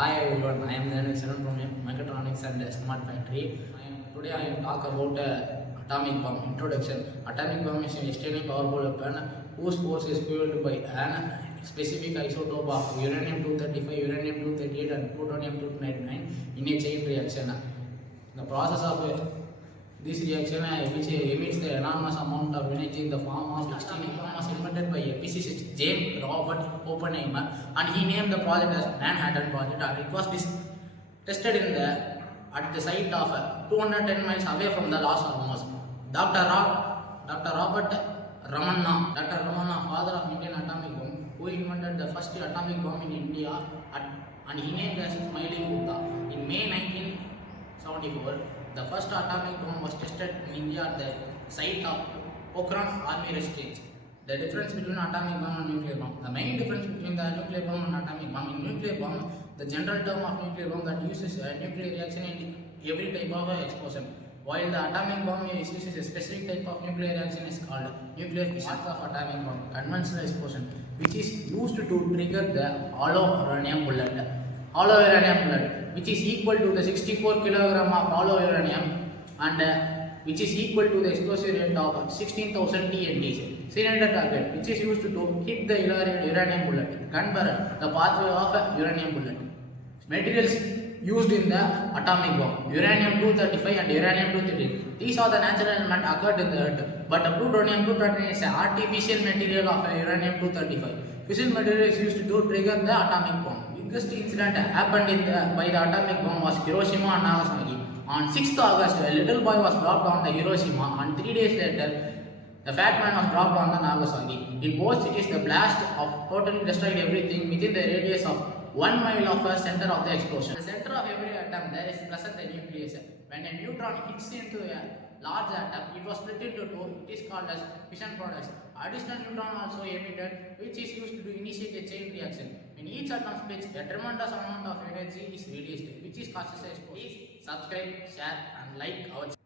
Hi everyone, I am Nttf Vellore from Mechatronics and Smart Factory. Today I will talk about atomic bomb introduction. Atomic bomb is an extremely powerful weapon whose force is fueled by an specific isotope of uranium-235, uranium-238 and plutonium-299 in a chain reaction. The process of this reaction which emits the enormous amount of energy in the form of 16 electrons was invented by a physicist James Robert Oppenheimer, and he named the project as Manhattan Project, and it was tested at the site of 210 miles away from the Los Alamos. Dr. Robert Ramanna, father of Indian atomic bomb, who invented the first atomic bomb in India, and he named as Smiling Buddha. In May 1974, the first atomic bomb was tested in India at the site of Pokhran Army Exchange. The difference between atomic bomb and nuclear bomb. The main difference between the nuclear bomb and atomic bomb. In nuclear bomb, the general term of nuclear bomb that uses a nuclear reaction in every type of explosion, while the atomic bomb uses a specific type of nuclear reaction is called nuclear fission. Of atomic bomb, conventional explosion, which is used to trigger the hollow uranium bullet, which is equal to the 64 kg of hollow uranium and which is equal to the explosive rate of 16,000 TNTs. Cylinder target, which is used to hit the uranium bullet, convert the pathway of uranium bullet. Materials used in the atomic bomb: uranium-235 and uranium-238. These are the natural elements occurred in the earth, but plutonium-239 is an artificial material of uranium-235. Fissile material is used to trigger the atomic bomb. Biggest incident happened by the atomic bomb was Hiroshima and Nagasaki. On 6th August, a little boy was dropped on the Hiroshima, and 3 days later, the fat man was dropped on the Nagasaki. In both cities, the blast totally destroyed everything within the radius of 1 mile of the center of the explosion. At the center of every atom, there is present the nucleus. When a neutron hits into a large atom, it was split into two. It is called as fission products. Additional neutron also emitted, which is used to initiate a chain reaction. When each atom splits, a tremendous amount of energy is released, which is causes a explosion. Please subscribe, share, and like our channel.